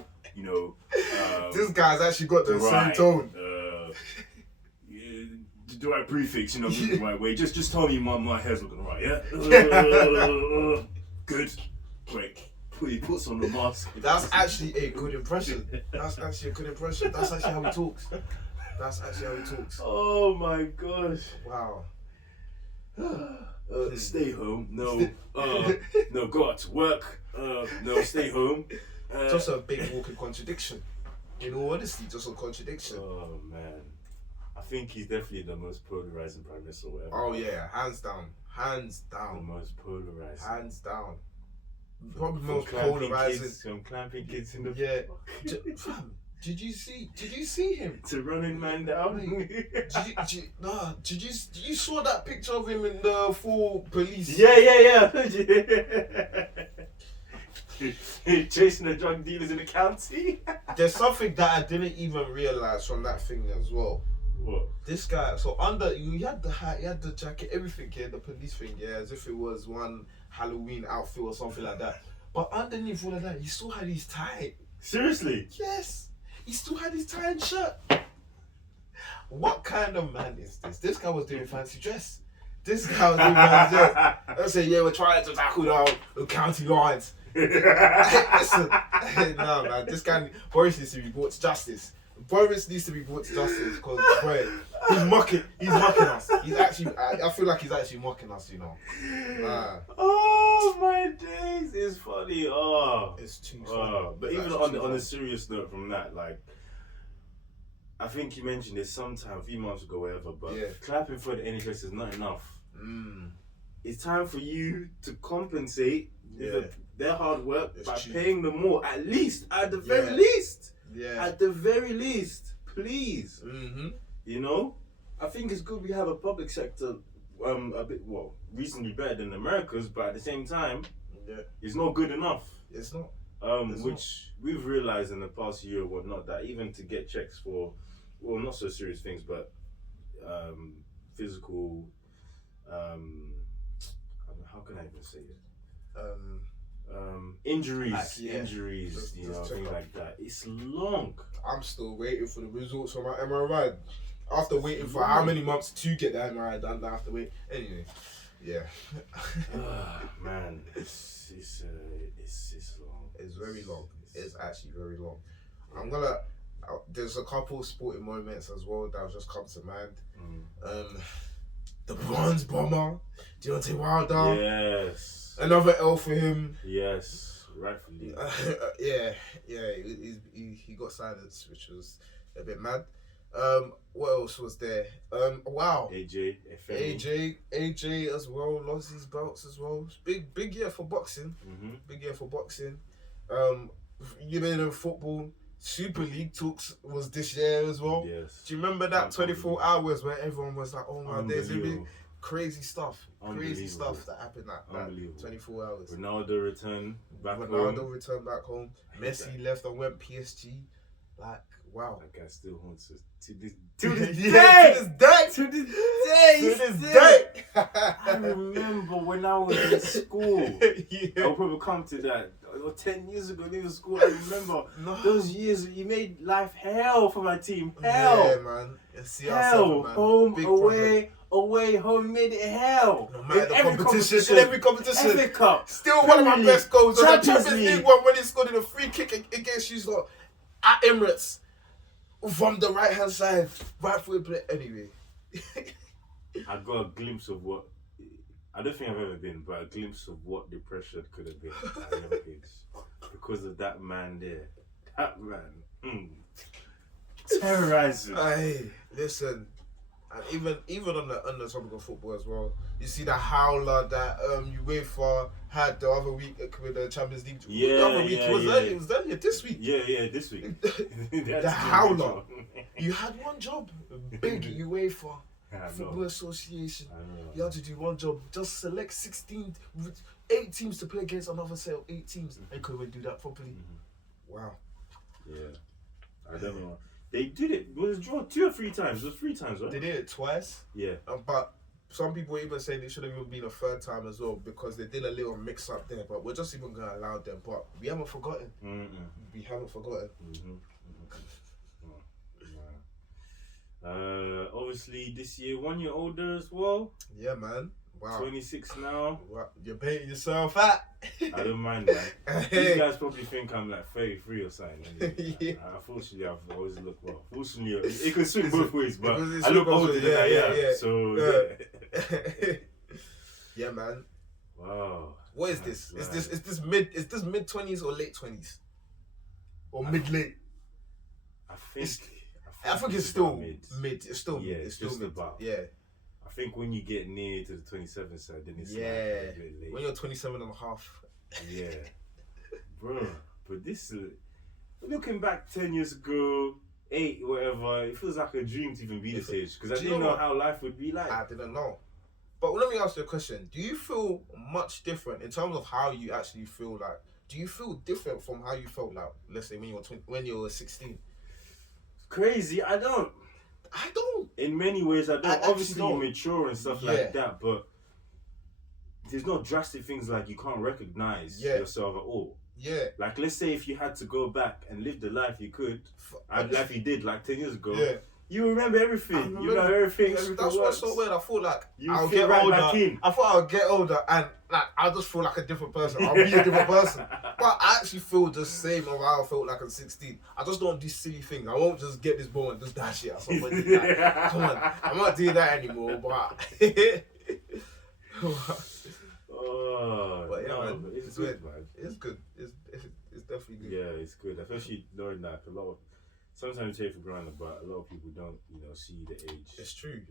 this guy's actually got the same tone. The right prefix, the right way. Just tell me my hair's looking right, yeah? Good. Great. He puts on the mask. That's actually a good impression. That's actually how he talks. Oh my gosh. Wow. Stay home. No. No, go out to work. No, stay home. Just a big walking contradiction. In all honesty, just a contradiction. Oh man. I think he's definitely the most polarizing prime minister ever. Oh yeah, hands down. The most polarizing. Hands down. Probably most polarizing. Some clamping kids in the Fam, did you see him? To running man down. Did you saw that picture of him in the full police? Yeah. Chasing the drug dealers in the county. There's something that I didn't even realize from that thing as well. What? This guy, so you had the hat, you had the jacket, everything, the police thing, as if it was one Halloween outfit or something like that. But underneath all of that, he still had his tie. Seriously? Yes, he still had his tie and shirt. What kind of man is this? This guy was doing fancy dress. I say, we're trying to tackle down the county lines. Listen, no man, this guy, Boris needs to be brought to justice. Because, boy, he's mocking us. He's actually, I feel like he's actually mocking us, Oh my days, it's funny. Oh, it's too funny. But even on a serious note from that, like, I think you mentioned this sometime, a few months ago, whatever, but clapping for the NHS is not enough. It's time for you to compensate their hard work by paying them more, at the very least. Yeah. At the very least, please. I think it's good we have a public sector a bit reasonably better than America's, but at the same time, it's not good enough. It's not. We've realized in the past year or whatnot that even to get checks for, not so serious things, but physical. How can I even say it? Injuries, things like that. It's long. I'm still waiting for the results from my MRI. After waiting for how many months to get the MRI done, I have to wait. Anyway, man, it's long. It's very long. It's actually very long. There's a couple sporting moments as well that have just come to mind. The bronze bomber, Deontay Wilder. Yes. Another L for him. Yes, rightfully. He got silenced, which was a bit mad. What else was there? Wow. AJ as well, lost his belts as well. Big year for boxing. Big year for boxing. Football. Super League talks was this year as well. Yes. Do you remember that 24 hours where everyone was like, oh my days, crazy stuff that happened that 24 hours. Ronaldo returned back home. Messi left and went PSG. Like, wow. That guy still haunts us to this day. I remember when I was in school. I'll probably come to that. 10 years ago, in school, I remember those years. You made life hell for my team. Hell, yeah, man. Hell, home, away, home, made it hell. No matter the competition, in every competition, every cup. Still one of my best goals was the Champions League one when he scored in a free kick against you lot at Emirates from the right hand side, right foot play. Anyway, I got a glimpse of what. I don't think I've ever been, but a glimpse of what the pressure could have been at Olympics because of that man there. That man, terrorizing. Hey, listen, and even on the topic of football as well, you see the howler that UEFA had the other week with the Champions League. It was earlier this week. Yeah, this week. The howler. You had one job, big UEFA. Football Association. You had to do one job. Just select 8 teams to play against another set of 8 teams. They couldn't do that properly. Wow. Yeah. I don't know. They did it. It was drawn 2 or 3 times. It was 3 times, right? They did it twice. Yeah. But some people even say they should have even been a third time as well because they did a little mix up there. But we're just even gonna allow them. But we haven't forgotten. We haven't forgotten. Obviously this year 1 year older as well. Yeah, man. Wow. 26 now. Wow. You're painting yourself out. I don't mind, man. These guys probably think I'm like 33 or something. Anyway. Yeah. Unfortunately, I've always looked well. Fortunately, it can swing both ways, but I look older than I am. Yeah. So, yeah. Yeah, man. Wow. What is this? Is this mid 20s or late 20s? Or mid late? I think it's still mid. It's still yeah, mid. It's still mid. About. Yeah. I think when you get near to the 27 side, then it's like a bit late. When you're 27 and a half. Yeah. Bro, but this is... Looking back 10 years ago, 8, whatever, it feels like a dream to even be this age. Because I didn't know how life would be like. I didn't know. But let me ask you a question. Do you feel much different in terms of how you actually feel like... Do you feel different from how you felt like, let's say, when you were 16? Crazy, I don't. In many ways, I don't. Obviously, you mature and stuff like that, but there's no drastic things like you can't recognize yourself at all. Yeah. Like, let's say if you had to go back and live the life you could, life you did like 10 years ago, you remember everything. You know everything. That's what's so weird. I thought like I'll get older. I thought I'll get older and like I'll just feel like a different person. I'll be a different person. But I actually feel the same of how I felt like at 16. I just don't do silly things. I won't just get this ball and just dash it. Come on, I'm not doing that anymore. But but yeah, no, man, it's good, man. It's good. It's definitely good. Yeah, it's good. Especially knowing that a lot of. Sometimes you take for granted, but a lot of people don't, see the age. It's true.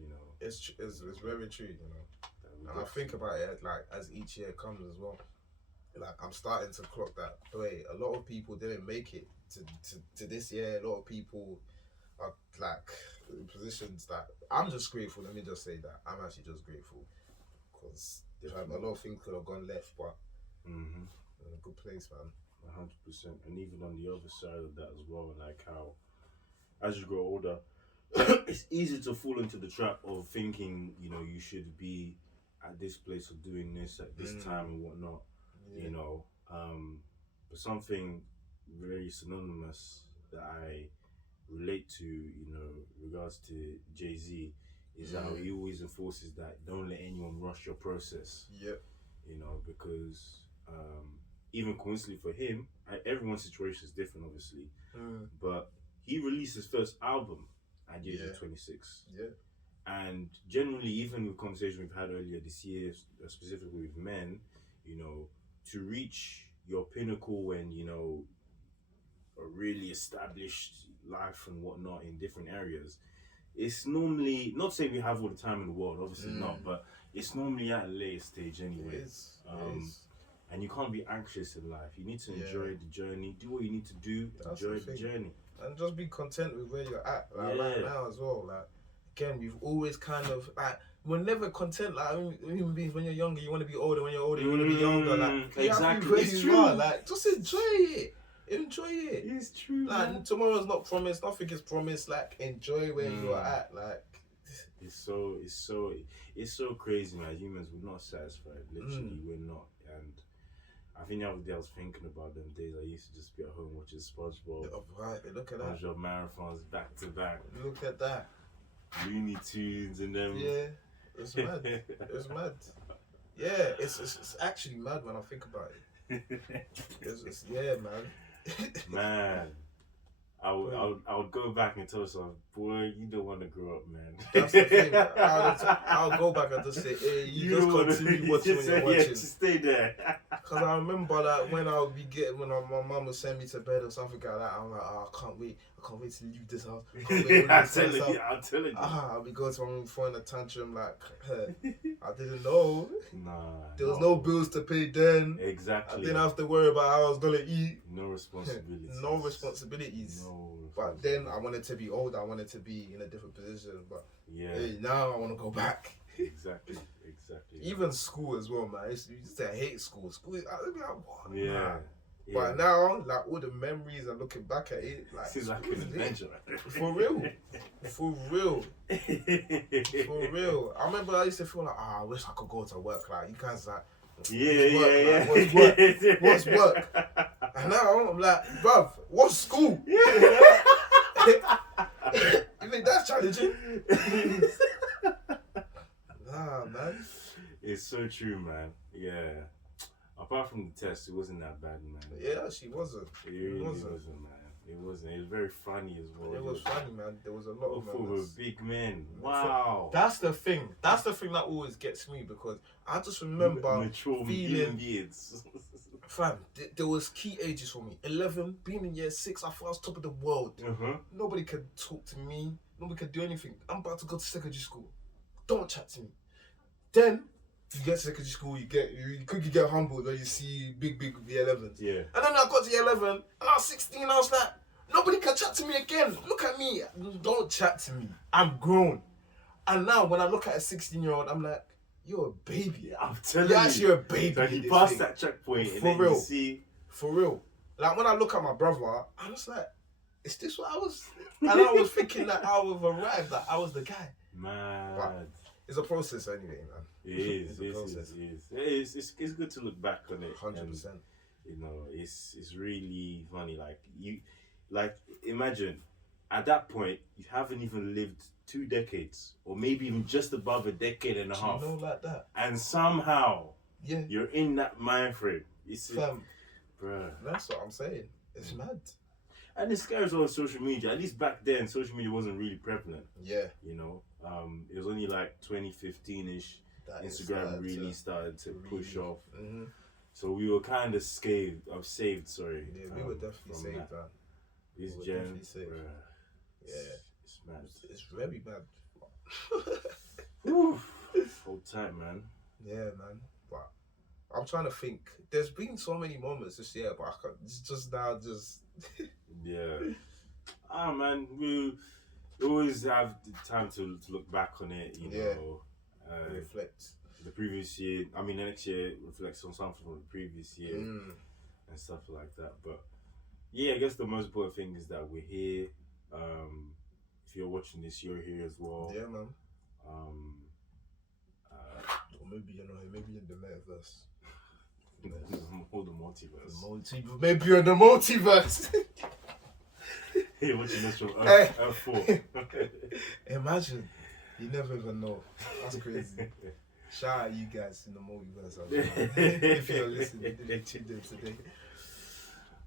It's very true. And I think about it like as each year comes as well. Like I'm starting to clock that. Wait, a lot of people didn't make it to this year. A lot of people are like in positions that I'm just grateful. Let me just say that I'm actually just grateful because a lot of things could have gone left, but in a good place, man. 100%, and even on the other side of that as well, like how. As you grow older, it's easy to fall into the trap of thinking, you should be at this place or doing this at this time and whatnot, but something very synonymous that I relate to, regards to Jay-Z, is how he always enforces that don't let anyone rush your process. Yep. Because even coincidentally for him, everyone's situation is different, obviously, but he released his first album at the age of 26. Yeah. And generally, even with conversations we've had earlier this year, specifically with men, to reach your pinnacle when, a really established life and whatnot in different areas, it's normally, not saying we have all the time in the world, obviously not, but it's normally at a later stage anyway. It is. And you can't be anxious in life. You need to enjoy the journey, do what you need to do, enjoy the journey. And just be content with where you're at, like right now as well. Like again, we've always kind of like we're never content. Like human beings, when you're younger, you want to be older. When you're older, you want to be younger. Like exactly, it's true. Like just enjoy it. Enjoy it. It's true. Like man. Tomorrow's not promised. Nothing is promised. Like enjoy where you are at. Like it's so crazy, man. Humans, we're not satisfied. Literally, we're not. And I think the other day I was thinking about them days I used to just be at home watching SpongeBob. Right, look at that. SpongeBob marathons back to back. Look at that. Looney Tunes and them. Yeah, it's mad. It's mad. Yeah, it's actually mad when I think about it. Man. Man. I would go back and tell myself, boy, you don't want to grow up, man. That's the thing. I'll go back and just say, hey, you just continue watching when you're watching. Yeah, just stay there. Because I remember like when my mum would send me to bed or something like that, I'm like, I can't wait to leave this house. I'm telling you. I'll be going to my room throwing a tantrum like, I didn't know. Nah. There was no bills to pay then. Exactly. I didn't have to worry about how I was going to eat. No responsibilities. No responsibilities. But then I wanted to be older. I wanted to be in a different position. But hey, now I want to go back. Exactly. Exactly. Even school as well, man. I used to hate school. School, I'd be like, what? Yeah. Nah. But now, like all the memories and looking back at it, like seems like an adventure. For real. For real. For real. I remember I used to feel like, I wish I could go to work. Like you guys like, what's work? What's work? And now I'm like, bruv, what's school? You think that's challenging? Nah, man. It's so true, man. Yeah. Apart from the test, it wasn't that bad, man. Yeah, she wasn't. It really wasn't, man. It wasn't. It was very funny as well. It was funny, man. There was a lot of we were big men. Wow. That's the thing. That's the thing that always gets me because I just remember mature feeling years. Fam, there was key ages for me. 11, being in year 6, I thought I was top of the world. Nobody could talk to me. Nobody could do anything. I'm about to go to secondary school. Don't chat to me. Then you get to secondary school, you get humbled when you see big year 11s. Yeah. And then I got to year 11, and I was 16, I was like, nobody can chat to me again. Look at me. Don't chat to me. I'm grown. And now when I look at a 16-year-old, I'm like, you're a baby. I'm telling you. You're actually a baby. Like you passed that checkpoint and then you see. For real. Like when I look at my brother, I'm just like, is this what I was? And I was thinking that I would have arrived, that I was the guy. Man. But it's a process anyway, man. It is. It's good to look back on it. 100%. You know, it's really funny. Like imagine at that point you haven't even lived 2 decades, or maybe even just above a decade and a half. You know, like that. And somehow, you're in that mind frame. Fam, bruh. That's what I'm saying. It's mad. And it's scary as well with social media. At least back then, social media wasn't really prevalent. Yeah. You know, it was only like 2015-ish. Instagram really started to push off. Mm-hmm. So we were kind of saved. Yeah, we were definitely saved, man. This gen, it's mad. It's very bad. Hold tight, man. Yeah, man. But I'm trying to think. There's been so many moments this year, but it's just now. Yeah. Man, we always have the time to look back on it, you know. Reflect. The previous year, the next year reflects on something from the previous year and stuff like that. But yeah, I guess the most important thing is that we're here. If you're watching this, you're here as well. Yeah, man. Or maybe maybe in the metaverse. Or the multiverse. Maybe you're in the multiverse. You're watching this from Earth 4. Imagine. You never even know. That's crazy. Shout out you guys in the multiverse. If you're listening, they tuned in today.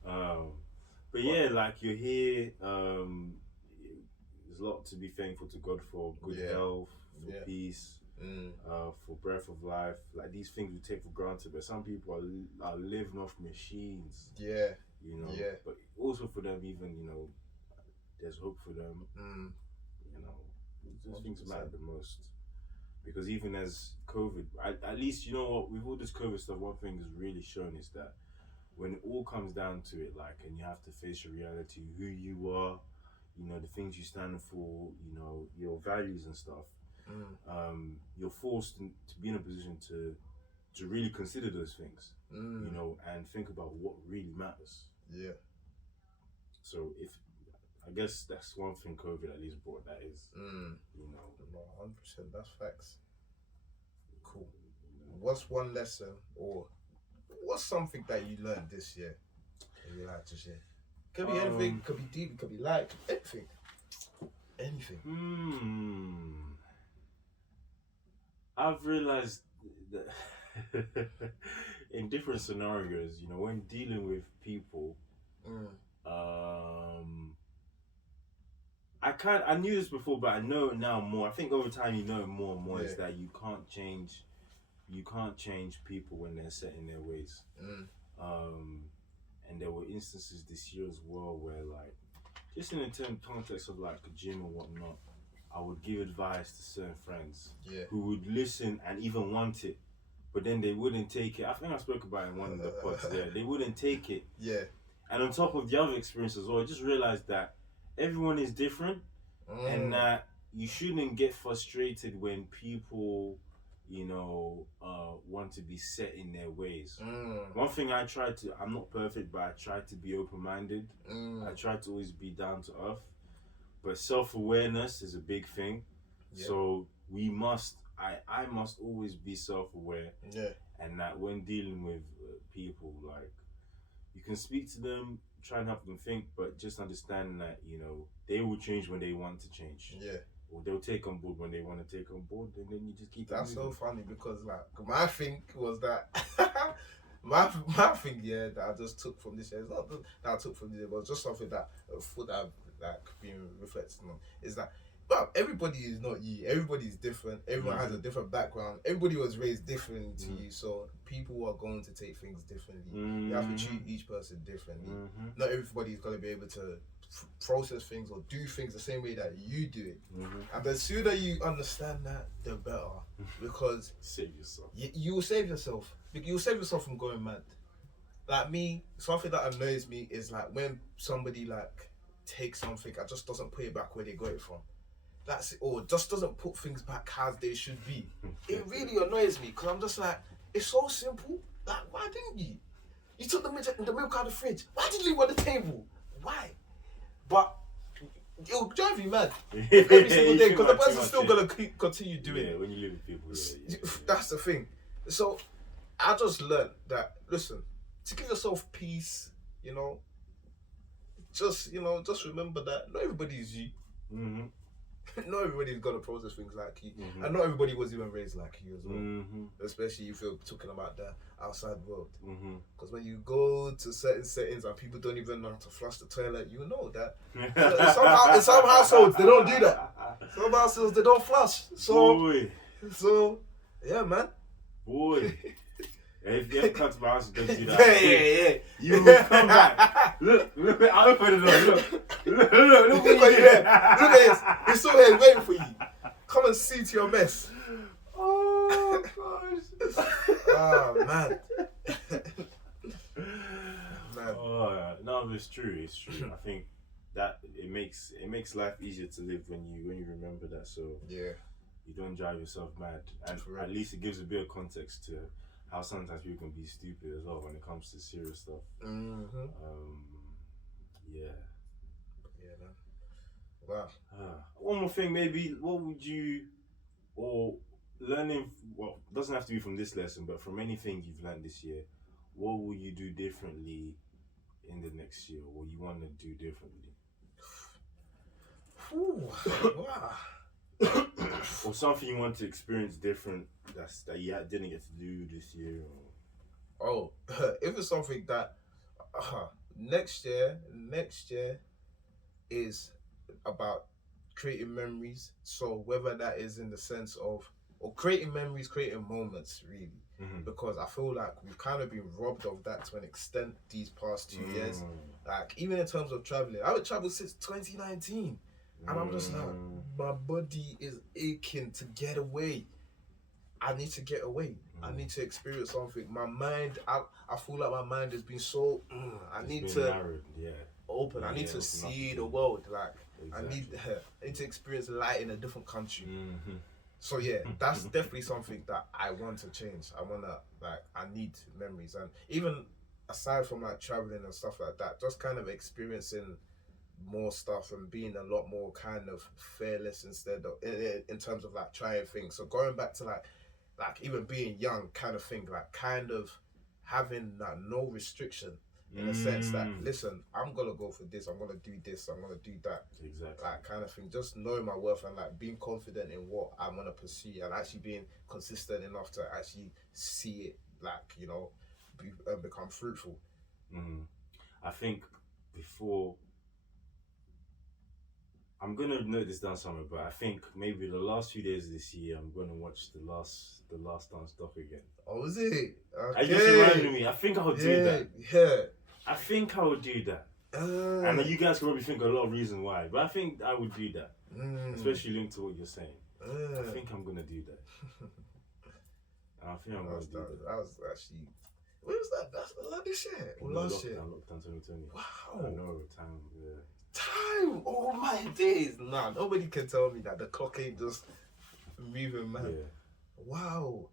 But yeah, like you're here. There's a lot to be thankful to God for. Good health, for peace, for breath of life. Like these things we take for granted, but some people are living off machines. Yeah. You know. Yeah. But also for them, even there's hope for them. You know, those things matter the most. Because even as COVID, at least, you know what, with all this COVID stuff, one thing is really shown is that when it all comes down to it, like, and you have to face your reality, who you are, you know, the things you stand for, you know, your values and stuff, you're forced to be in a position to really consider those things, you know, and think about what really matters. Yeah. So I guess that's one thing COVID at least brought, that is, you know. 100%, that's facts. Cool. What's one lesson or what's something that you learned this year that you like to share? Could be anything, could be deep, could be light, anything. I've realized that in different scenarios, you know, when dealing with people, I knew this before, but I know it now more. I think over time you know it more and more is that you can't change people when they're set in their ways. And there were instances this year as well where, like, just in the context of like a gym or whatnot, I would give advice to certain friends who would listen and even want it, but then they wouldn't take it. I think I spoke about it in one of the pods there. They wouldn't take it. Yeah. And on top of the other experience as well, I just realized that everyone is different and that you shouldn't get frustrated when people want to be set in their ways. One thing I'm not perfect, but I try to be open-minded. I try to always be down to earth. But self-awareness is a big thing. Yeah. So I must always be self-aware. Yeah. And that when dealing with people, like, you can speak to them, try and help them think, but just understand that, they will change when they want to change. Yeah. Or they'll take on board when they want to take on board, and then you just keep That's so funny because, like, my thing was that my thing, that I just took from this year. It's not that I took from this year, but just something that I've like been reflecting on is that, well, everybody is not you. Everybody is different. Everyone has a different background. Everybody was raised differently to you, so people are going to take things differently. You have to treat each person differently. Not everybody is going to be able to process things or do things the same way that you do it. And the sooner you understand that, the better. Because save yourself. You will save yourself. You'll save yourself from going mad. Like me, something that annoys me is like when somebody like takes something and just doesn't put it back where they got it from. That's it, or just doesn't put things back as they should be. It really annoys me because I'm just like, it's so simple. Like, why didn't you? You took the milk out of the fridge. Why did you leave it on the table? Why? But it'll drive you mad every single day because the person's still gonna continue doing it. When you live with people, that's the thing. So I just learned that, listen, to give yourself peace, just remember that not everybody is you. Not everybody's gonna process things like you, and not everybody was even raised like you as well. Especially if you're talking about the outside world. Because when you go to certain settings and people don't even know how to flush the toilet, you know that. In some households they don't do that. Some households they don't flush. So yeah, man. Boy. If you ever come to my house and don't do that, you will come back. Look, I open the door. Look what you did. Look at this. He's still here waiting for you. Come and see to your mess. Oh, gosh. Oh, man. Oh, no, it's true. It's true. I think that it makes life easier to live when you remember that. So yeah, you don't drive yourself mad, and at least it gives a bit of context to how sometimes people can be stupid as well when it comes to serious stuff. Yeah, man. Wow. One more thing, maybe. What would you, or learning? Well, doesn't have to be from this lesson, but from anything you've learned this year, what will you do differently in the next year? What you want to do differently? Wow. Or something you want to experience different that you didn't get to do this year. If it's something that next year is about creating memories. So whether that is in the sense of creating memories, creating moments, really. Because I feel like we've kind of been robbed of that to an extent these past 2 years. Like even in terms of traveling, I haven't traveled since 2019. And I'm just like, my body is aching to get away. I need to get away. I need to experience something. My mind, I feel like my mind has been so, I need to narrowed, open. I need to see the world. Like, exactly. I need to experience light in a different country. So yeah, that's definitely something that I want to change. I need memories. And even aside from like traveling and stuff like that, just kind of experiencing more stuff and being a lot more kind of fearless instead of in terms of like trying things. So going back to like even being young kind of thing, like kind of having no restriction in a sense that, listen, I'm gonna go for this, I'm gonna do this, I'm gonna do that. Exactly. Like kind of thing. Just knowing my worth and like being confident in what I'm gonna pursue and actually being consistent enough to actually see it like, become fruitful. I think before, I'm gonna note this down somewhere, but I think maybe the last few days of this year, I'm gonna watch the last Dance doc again. Oh, is it? Okay. I just reminded me. I think I'll do that. Yeah. I think I would do that. And you guys can probably think of a lot of reasons why, but I think I would do that, especially linked to what you're saying. I think I'm gonna do that. I think I'm gonna do that. That was actually. When was that? That's this year or last year? Lockdown 2020. Wow. I know, time. Yeah. Time! Oh my days! Nah, nobody can tell me that the clock ain't just moving, man. Wow.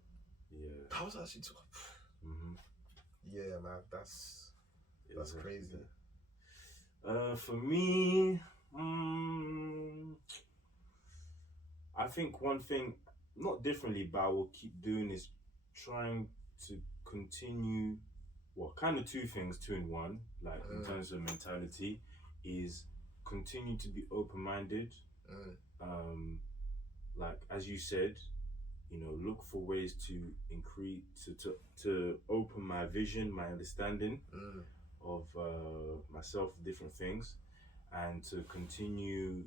Yeah. That was actually too. Yeah, man, that's crazy. For me, I think one thing, not differently, but I will keep doing is trying to continue. Well, kind of two things, two in one. Like in terms of mentality, is continue to be open-minded. Like as you said, look for ways to increase to open my vision, my understanding of myself, different things, and to continue,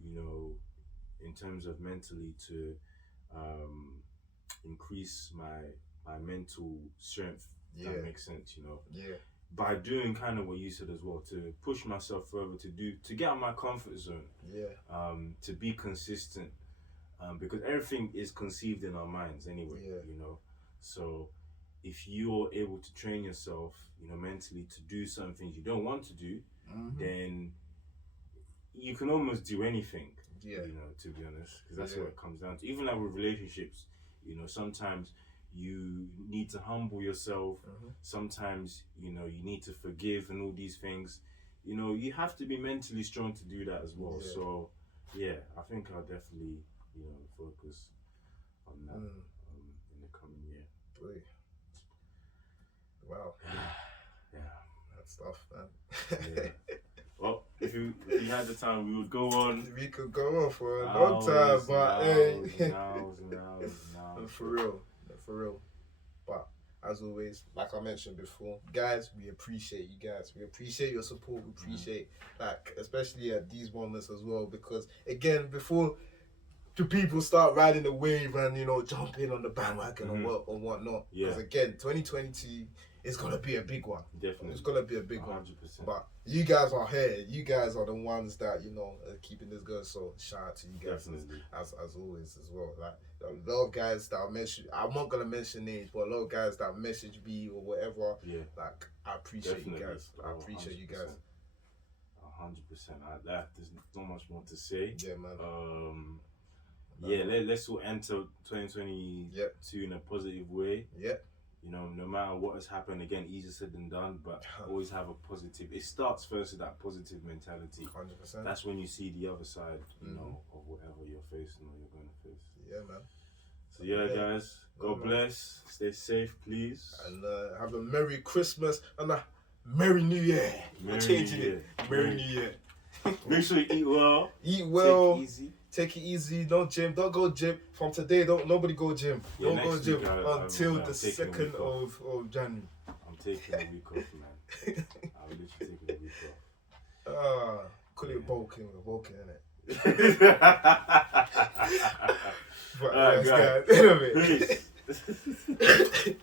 in terms of mentally to increase my mental strength. If that makes sense, Yeah. By doing kind of what you said as well, to push myself further, to get out of my comfort zone. Yeah. To be consistent. Because everything is conceived in our minds anyway, So if you're able to train yourself, mentally to do some things you don't want to do, then you can almost do anything, to be honest, because that's what it comes down to. Even like with relationships, sometimes you need to humble yourself. Sometimes, you need to forgive and all these things. You have to be mentally strong to do that as well. So, yeah, I think I'll definitely focus on that in the coming year. Boy. Wow. Yeah. That's tough, man. Yeah. Well, if you had the time, we would go on. We could go on for a long time, but hey. Hours. For real. But as always, like I mentioned before, guys, we appreciate you guys. We appreciate your support. We appreciate, especially at these moments as well, because again, before the people start riding the wave and jumping on the bandwagon or whatnot. Because again, 2022 is gonna be a big one. Definitely, it's gonna be a big 100%. One. 100%. But you guys are here. You guys are the ones that are keeping this going. So shout out to you guys as always as well. Like a lot of guys that I mentioned, I'm not gonna mention names, but a lot of guys that message me or whatever. Yeah. Like I appreciate you guys. I appreciate 100%. You guys. 100%. There's not much more to say. Yeah, man. Let's all enter 2022 in a positive way. Yeah. No matter what has happened, again, easier said than done, but always have a positive. It starts first with that positive mentality. 100%. That's when you see the other side, of whatever you're facing or you're going to face. Yeah, man. So guys, God bless. Stay safe, please. And have a Merry Christmas and a Merry New Year. Merry New Year. Make sure you eat well. Eat well. Take it easy. Don't gym. Don't go gym. From today, nobody go gym. Don't go gym until the 2nd of January. I'm taking a week off, man. I'm literally taking a week off. Call it bulking, innit? But guys. Peace.